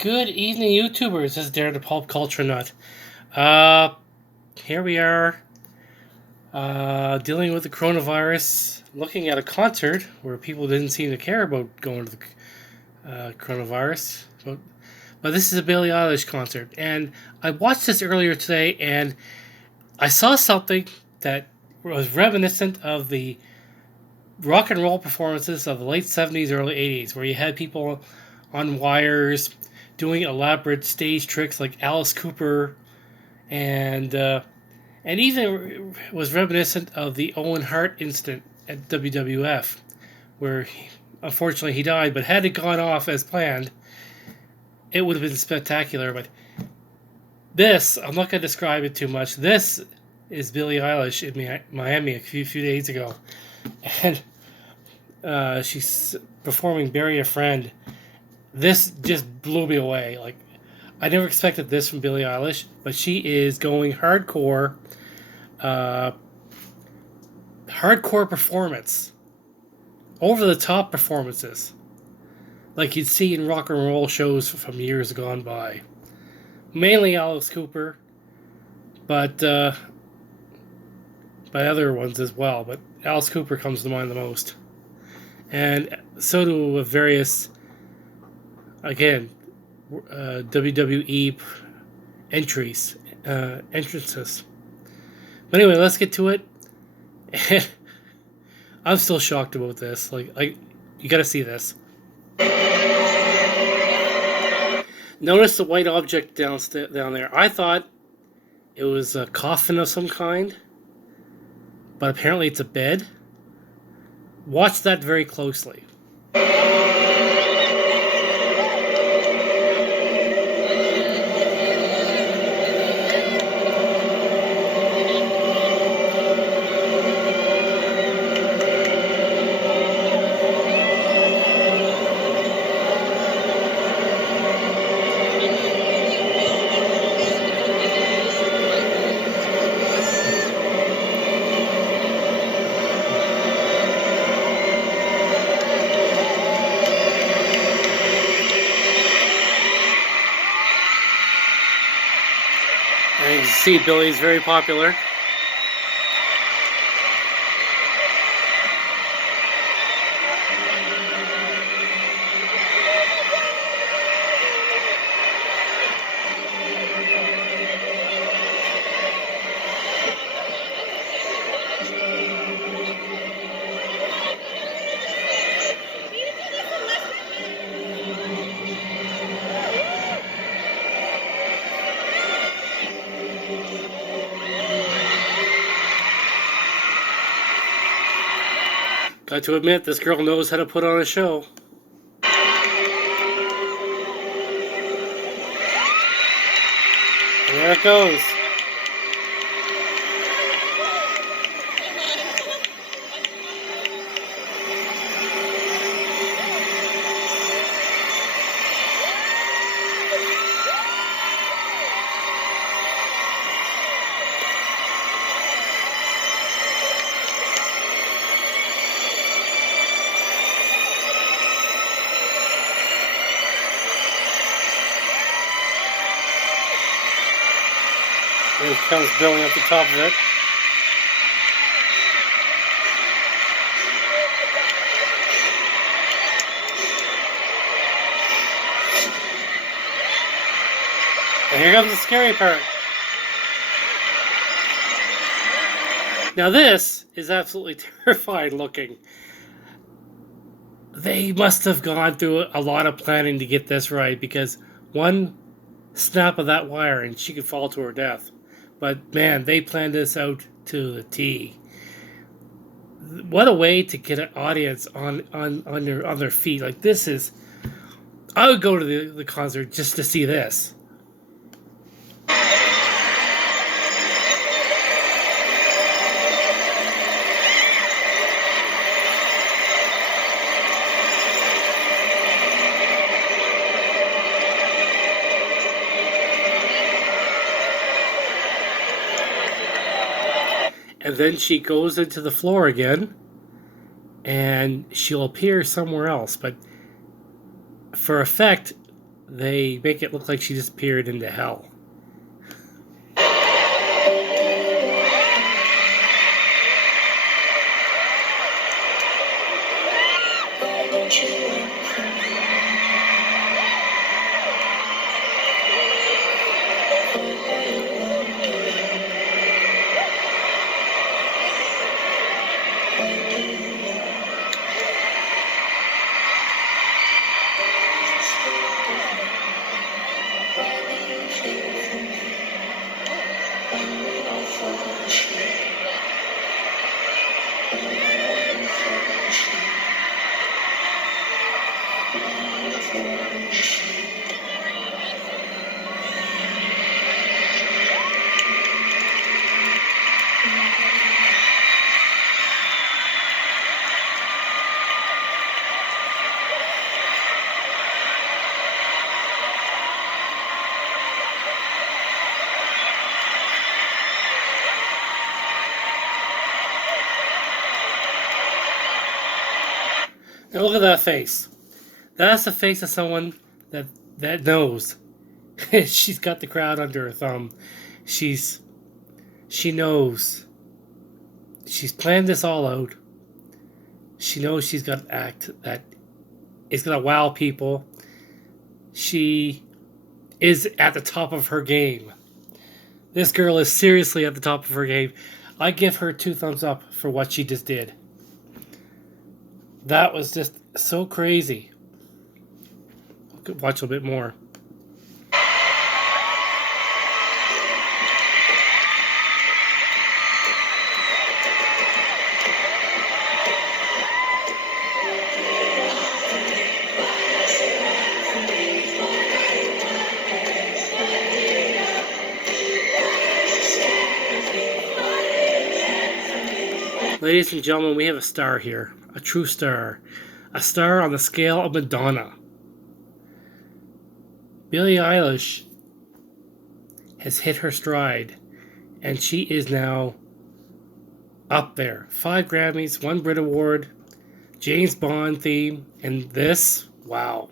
Good evening, YouTubers. This is Darren the Pulp Culture Nut. Uh, Here we are, dealing with the coronavirus, looking at a concert where people didn't seem to care about going to the coronavirus. But this is a Billie Eilish concert, and I watched this earlier today, and I saw something that was reminiscent of the rock and roll performances of the late 70s, early 80s, where you had people on wires doing elaborate stage tricks like Alice Cooper, and even was reminiscent of the Owen Hart incident at WWF, where unfortunately he died. But had it gone off as planned, it would have been spectacular. But this, I'm not going to describe it too much. This is Billie Eilish in Miami a few days ago, and she's performing "Bury a Friend." This just blew me away. Like, I never expected this from Billie Eilish, but she is going hardcore, hardcore performance, over the top performances, like you'd see in rock and roll shows from years gone by. Mainly Alice Cooper, but by other ones as well. But Alice Cooper comes to mind the most, and so do various, again, WWE entrances. But anyway, let's get to it. And I'm still shocked about this. You gotta see this. Notice the white object down there. I thought it was a coffin of some kind, but apparently it's a bed. Watch that very closely. And you can see Billie's very popular. Got to admit, this girl knows how to put on a show. And there it goes. Here comes Billy at the top of it. And here comes the scary part. Now this is absolutely terrifying looking. They must have gone through a lot of planning to get this right, because one snap of that wire and she could fall to her death. But man, they planned this out to the T. What a way to get an audience on their feet. Like, this is, I would go to the concert just to see this. And then she goes into the floor again, and she'll appear somewhere else. But for effect, they make it look like she disappeared into hell. Now look at that face. That's the face of someone that knows. She's got the crowd under her thumb. She knows. She's planned this all out. She knows she's got to act that is gonna wow people. She is at the top of her game. This girl is seriously at the top of her game. I give her 2 thumbs up for what she just did. That was just so crazy. I could watch a bit more. Ladies and gentlemen, we have a star here. A true star. A star on the scale of Madonna. Billie Eilish has hit her stride, and she is now up there. 5 Grammys, 1 Brit Award, James Bond theme, and this, wow.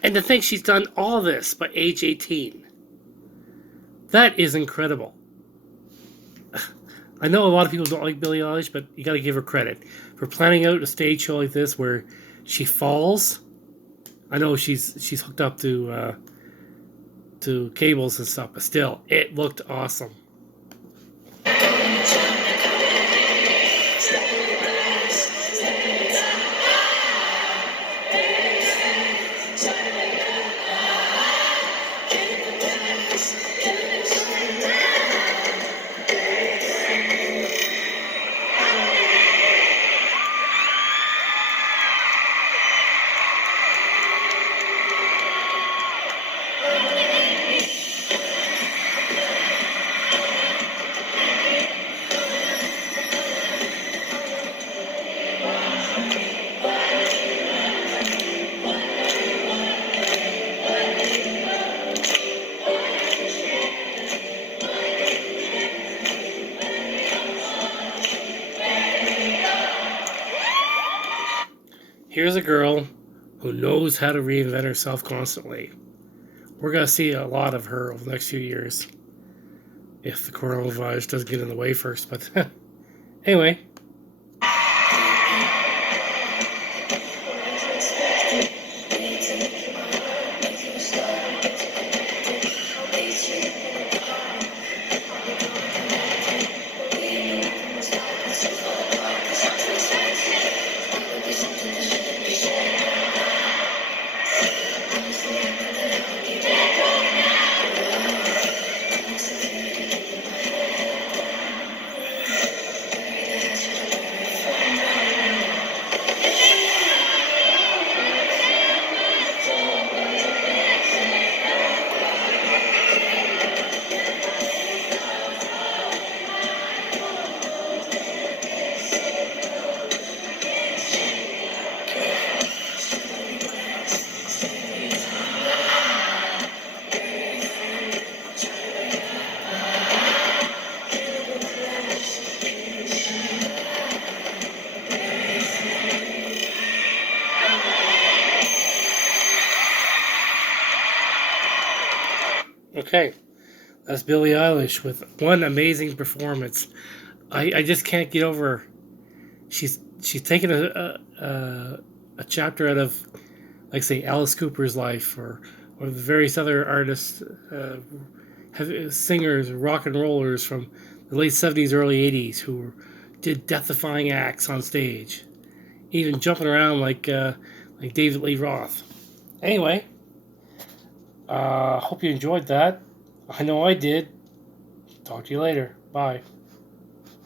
And to think she's done all this by age 18. That is incredible. I know a lot of people don't like Billie Eilish, but you got to give her credit for planning out a stage show like this where she falls. I know she's hooked up to cables and stuff, but still, it looked awesome. Here's a girl who knows how to reinvent herself constantly. We're going to see a lot of her over the next few years. If the coronavirus doesn't get in the way first. But anyway. Okay, that's Billie Eilish with one amazing performance. I just can't get over her. She's taken a chapter out of, like, say, Alice Cooper's life, or the various other artists, singers, rock and rollers from the late '70s, early '80s who did death-defying acts on stage, even jumping around like David Lee Roth. Anyway, hope you enjoyed that. I know I did. Talk to you later. Bye.